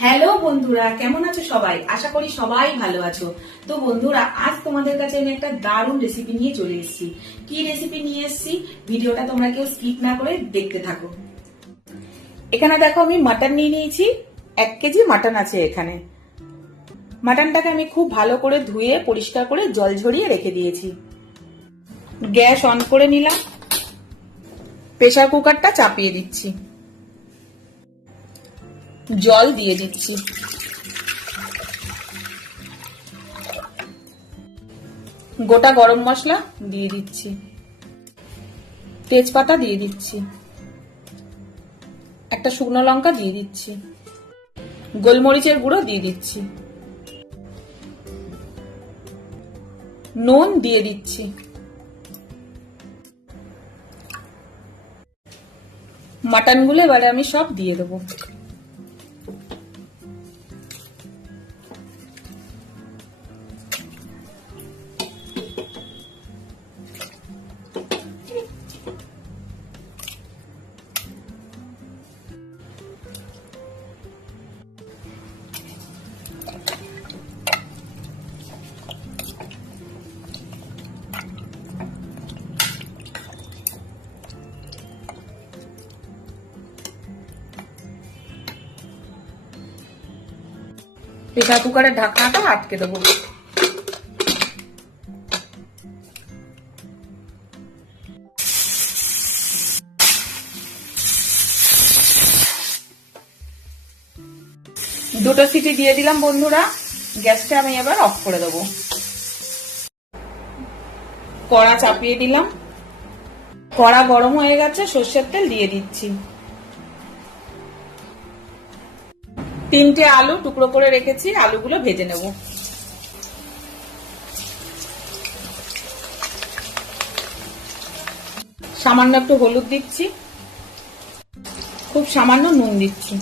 Hello বন্ধুরা, কেমন আছো সবাই? আশা করি সবাই ভালো আছো। তো বন্ধুরা, আজ তোমাদের কাছে আমি একটা দারুণ রেসিপি নিয়ে চলে এসেছি। কি রেসিপি নিয়ে এসেছি, ভিডিওটা তোমরা কেউ স্কিপ না করে দেখতে থাকো। এখানে দেখো, আমি মাটন নিয়ে নিয়েছি। 1 কেজি মাটন আছে এখানে। মাটনটাকে আমি খুব ভালো করে ধুয়ে পরিষ্কার করে জল ঝরিয়ে রেখে দিয়েছি। গ্যাস অন করে নিলাম। প্রেসার কুকারটা চাপিয়ে দিচ্ছি। জল দিয়ে দিচ্ছি। গোটা গরম মশলা দিয়ে দিচ্ছি। তেজপাতা দিয়ে দিচ্ছি। একটা শুকনো লঙ্কা দিয়ে দিচ্ছি। গোলমরিচের গুঁড়ো দিয়ে দিচ্ছি। নুন দিয়ে দিচ্ছি। মাটনগুলো এবারে আমি সব দিয়ে দেবো। প্রেসার কুকারের ঢাকনাটা আটকে দেবো। দুটো সিটি দিয়ে দিলাম বন্ধুরা। গ্যাসটা আমি এবার অফ করে দেবো। কড়া চাপিয়ে দিলাম। কড়া গরম হয়ে গেছে, সর্ষের তেল দিয়ে দিচ্ছি। 3টে আলু টুকরো করে রেখেছি, আলুগুলো ভেজে নেব। সামান্য একটু হলুদ দিচ্ছি। খুব সামান্য নুন দিচ্ছি।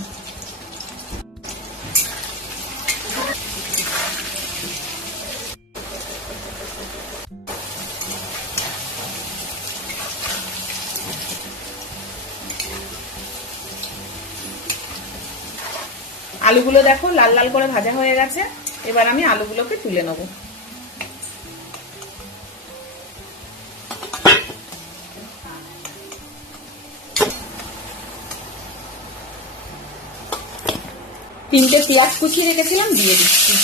আলুগুলো দেখো লাল লাল করে ভাজা হয়ে গেছে। এবার আমি আলুগুলোকে তুলে নেব। তিনটে পেঁয়াজ কুচিয়ে রেখেছিলাম, দিয়ে দিচ্ছি।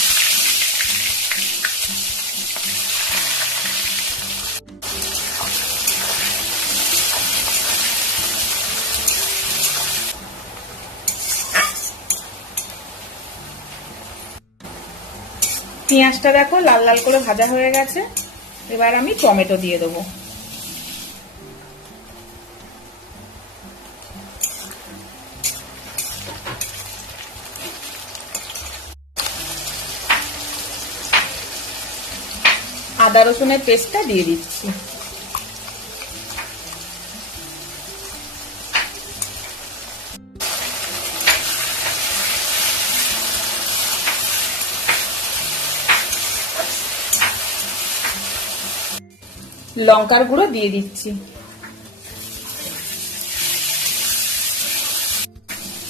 পেঁয়াজটা দেখো লাল লাল করে ভাজা হয়ে গেছে। এবার আমি টমেটো দিয়ে দেবো। আদা রসুনের পেস্টটা দিয়ে দিচ্ছি। লঙ্কার গুঁড়ো দিয়ে দিচ্ছি।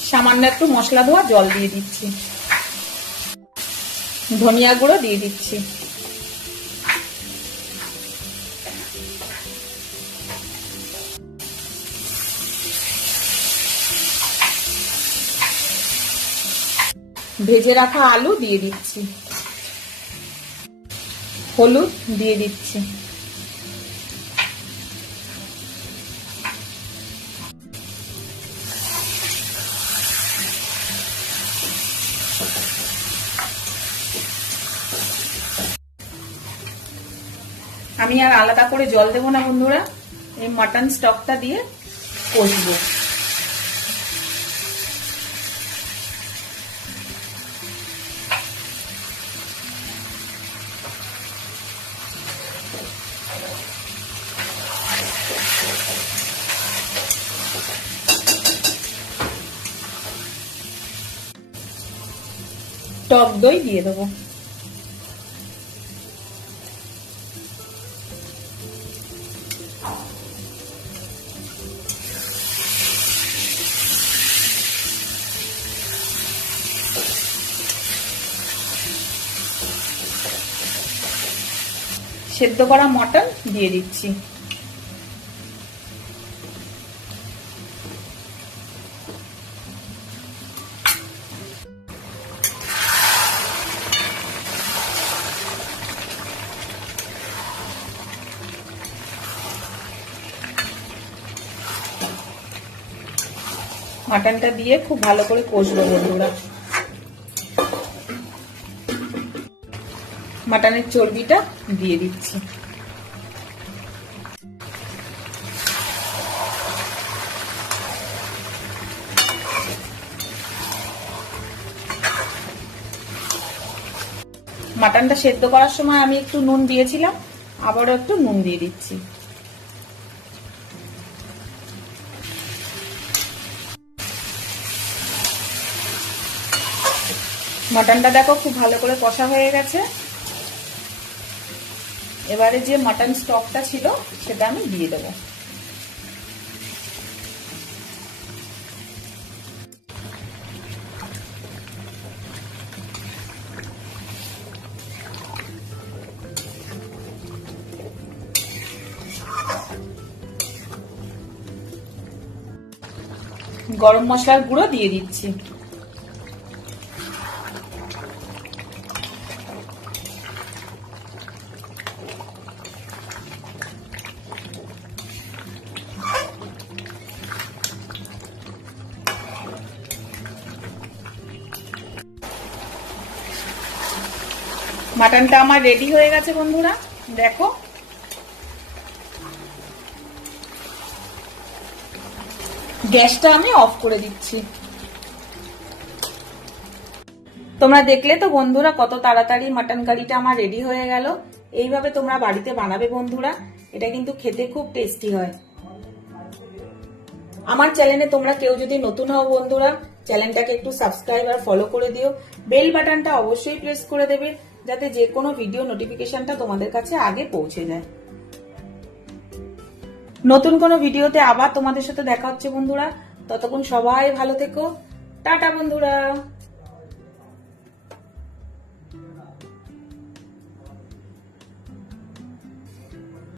সামান্য একটু মশলা ধোয়া জল দিয়ে দিচ্ছি। ধনিয়া গুঁড়ো দিয়ে দিচ্ছি। ভেজে রাখা আলু দিয়ে দিচ্ছি। হলুদ দিয়ে দিচ্ছি। আমি আর আলাদা করে জল দেবো না বন্ধুরা, এই মাটন স্টকটা দিয়ে কষবো। টক দই দিয়ে দেবো। সেদ্ধ করা মটন দিয়ে দিচ্ছি। মাটনটা দিয়ে খুব ভালো করে কষবো বন্ধুরা। মাটনের চর্বিটা দিয়ে দিচ্ছি। মাটনটা সেদ্ধ করার সময় আমি একটু নুন দিয়েছিলাম, আবারও একটু নুন দিয়ে দিচ্ছি। মাটনটা দেখো খুব ভালো করে কষা হয়ে গেছে। এবারে যে মাটন স্টকটা ছিল সেটা আমি দিয়ে দেবো। গরম মশলার গুঁড়ো দিয়ে দিচ্ছি। মাটনটা আমার রেডি হয়ে গেছে বন্ধুরা, দেখো। গ্যাসটা আমি অফ করে দিচ্ছি। তোমরা দেখলে তো বন্ধুরা কত তাড়াতাড়ি মাটন কারিটা আমার রেডি হয়ে গেল। এইভাবে তোমরা বাড়িতে বানাবে বন্ধুরা, এটা কিন্তু খেতে খুব টেস্টি হয়। আমার চ্যানেলে তোমরা কেউ যদি নতুন হও বন্ধুরা, চ্যানেলটাকে একটু সাবস্ক্রাইব আর ফলো করে দিও। বেল বাটনটা অবশ্যই প্রেস করে দেবে, যাতে যে কোনো ভিডিও নোটিফিকেশনটা তোমাদের কাছে আগে পৌঁছে যায়। নতুন কোনো ভিডিওতে আবার তোমাদের সাথে দেখা হচ্ছে বন্ধুরা। ততক্ষণ সবাই ভালো থেকো। টাটা বন্ধুরা।